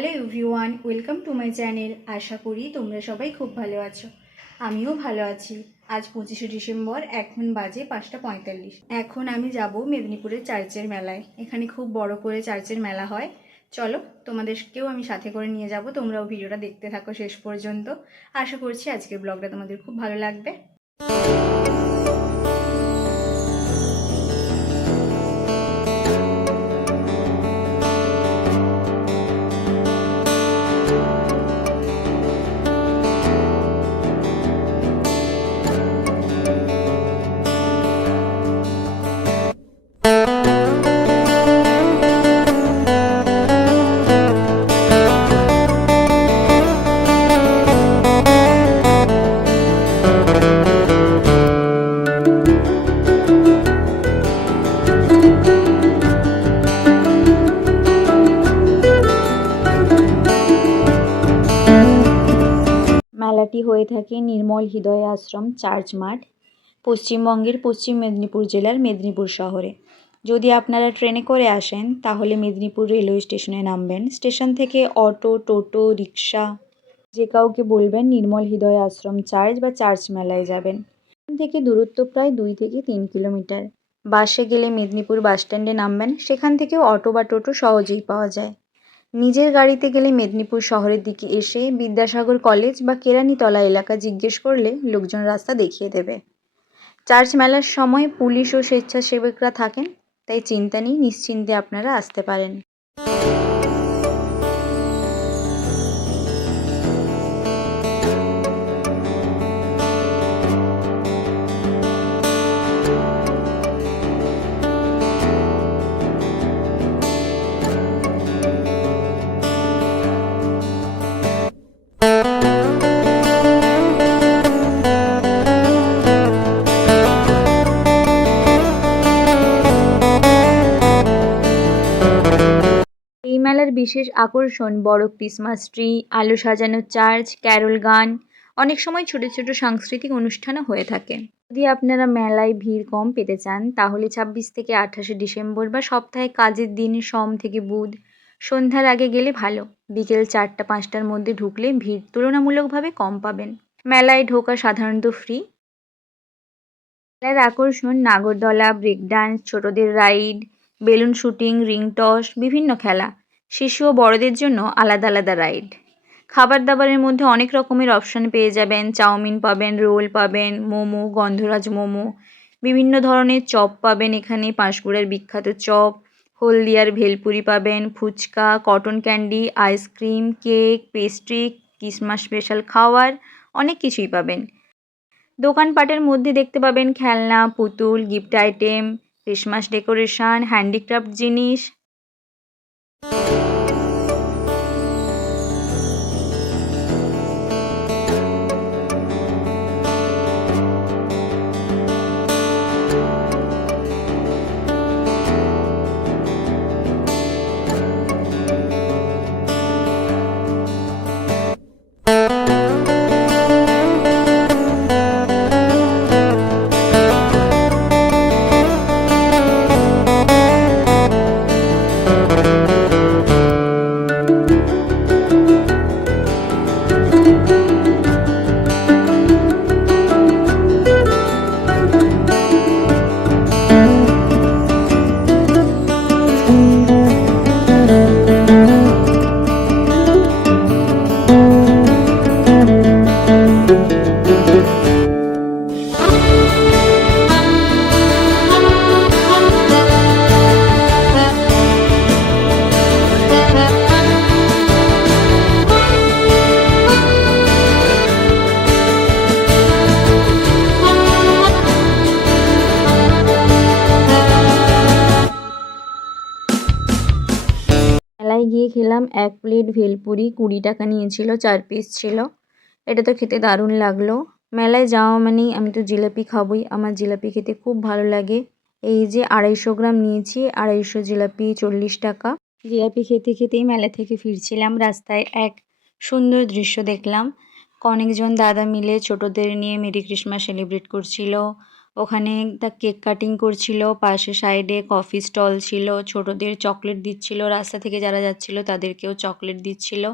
Hello everyone, welcome to my channel. আশা করি তোমরা সবাই খুব ভালো আছো। আমিও ভালো আছি। আজ 25শে ডিসেম্বর, এখন বাজে 5:45। এখন আমি যাব মেদিনীপুরের চার্চের মেলায়। এখানে খুব বড় করে চার্চের মেলা হয়। চলো, তোমাদেরকেও আমি সাথে করে নিয়ে যাব। তোমরাও ভিডিওটা দেখতে থাকো শেষ পর্যন্ত। আশা করছি আজকের ব্লগটা তোমাদের খুব ভালো লাগবে। মেলাটি হয়ে থাকে নির্মল হৃদয় আশ্রম চার্চ মাঠ, পশ্চিমবঙ্গের পশ্চিম মেদিনীপুর জেলার মেদিনীপুর শহরে। যদি আপনারা ট্রেনে করে আসেন তাহলে মেদিনীপুর রেলওয়ে স্টেশনে নামবেন। স্টেশন থেকে অটো, টোটো, রিক্সা যে কাউকে বলবেন নির্মল হৃদয় আশ্রম চার্চ বা চার্চ মেলায় যাবেন। এখান থেকে দূরত্ব প্রায় 2 থেকে 3 কিলোমিটার। বাসে গেলে মেদিনীপুর বাসস্ট্যান্ডে নামবেন, সেখান থেকেও অটো বা টোটো সহজেই পাওয়া যায়। নিজের গাড়িতে গেলে মেদিনীপুর শহরের দিকে এসে বিদ্যাসাগর কলেজ বা কেরানীতলা এলাকা জিজ্ঞেস করলে লোকজন রাস্তা দেখিয়ে দেবে। চার্চ মেলার সময় পুলিশ ও স্বেচ্ছাসেবকরা থাকেন, তাই চিন্তা নেই, নিশ্চিন্তে আপনারা আসতে পারেন। এই মেলার বিশেষ আকর্ষণ বড় ক্রিসমাস ট্রি, আলো সাজানো চার্চ, ক্যারল গান, অনেক সময় ছোট ছোট সাংস্কৃতিক অনুষ্ঠানও হয়ে থাকে। যদি আপনারা মেলায় ভিড় কম পেতে চান তাহলে 26 থেকে 28শে ডিসেম্বর বা সপ্তাহে কাজের দিন সোম থেকে বুধ সন্ধ্যার আগে গেলে ভালো। বিকেল 4টা-5টার মধ্যে ঢুকলে ভিড় তুলনামূলকভাবে কম পাবেন। মেলায় ঢোকা সাধারণত ফ্রি। মেলার আকর্ষণ নাগরদোলা, ব্রেক ডান্স, ছোটদের ride, balloon shooting, ring toss, বিভিন্ন খেলা। শিশু ও বড়দের জন্য আলাদা আলাদা রাইড। খাবার দাবারের মধ্যে অনেক রকমের অপশন পেয়ে যাবেন। চাউমিন পাবেন, রোল পাবেন, মোমো, গন্ধরাজ মোমো, বিভিন্ন ধরনের চপ পাবেন এখানে, পাঁশকুড়ার বিখ্যাত চপ, হলদিয়ার ভেলপুরি পাবেন, phuchka, cotton candy, ice cream, cake, pastry, Christmas special খাওয়ার, অনেক কিছুই পাবেন। দোকানপাটের মধ্যে দেখতে পাবেন খেলনা, পুতুল, gift item, Christmas decoration, handicraft জিনিস। মেলায় গিয়ে খেলাম 1 প্লেট ভেলপুরি, 20 টাকা নিয়েছিল, 4 পিস ছিল। এটা তো খেতে দারুণ লাগলো। মেলায় যাওয়া মানেই আমি তো জিলাপি খাবই, আমার জিলাপি খেতে খুব ভালো লাগে। এই যে 250 গ্রাম নিয়েছি, 250 জিলাপি 40 টাকা। জিলাপি খেতে খেতেই মেলা থেকে ফিরছিলাম, রাস্তায় এক সুন্দর দৃশ্য দেখলাম। অনেকজন দাদা মিলে ছোটদের নিয়ে মেরি ক্রিসমাস সেলিব্রেট করছিল। ওখানে একটা কেক কাটিং করছিল, পাশে সাইডে কফি স্টল ছিল, ছোটদের চকলেট দিচ্ছিল, রাস্তা থেকে যারা যাচ্ছিল তাদেরকেও চকলেট দিচ্ছিল।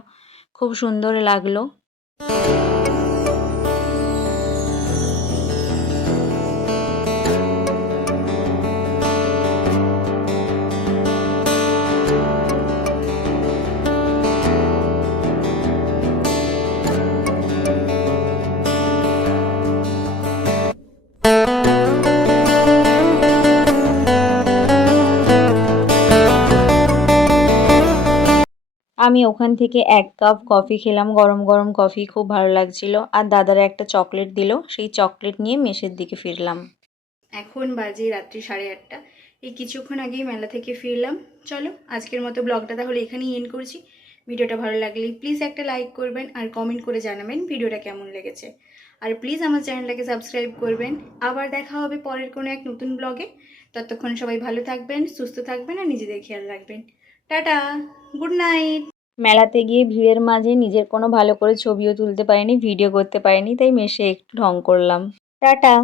খুব সুন্দর লাগলো। আমি ওখান থেকে 1 কাপ কফি খেলাম, গরম গরম কফি, খুব ভালো লাগছিল। আর দাদারা একটা চকলেট দিল, সেই চকলেট নিয়ে মেসের দিকে ফিরলাম। এখন বাজে রাত্রি 8:30। এই কিছুক্ষণ আগেই মেলা থেকে ফিরলাম। চলো আজকের মতো ব্লগটা তাহলে এখানেই এন্ড করছি। ভিডিওটা ভালো লাগলে প্লিজ একটা লাইক করবেন আর কমেন্ট করে জানাবেন ভিডিওটা কেমন লেগেছে। আর প্লিজ আমার চ্যানেলটাকে সাবস্ক্রাইব করবেন। আবার দেখা হবে পরের কোনো এক নতুন ব্লগে। ততক্ষণ সবাই ভালো থাকবেন, সুস্থ থাকবেন আর নিজেদের খেয়াল রাখবেন। Tata, good night. মেলাতে গিয়ে ভিড়ের মাঝে নিজের কোনো ভালো করে ছবিও তুলতে পারিনি, ভিডিও করতে পারিনি, তাই মেশে একটু ঢং করলাম। টাটা।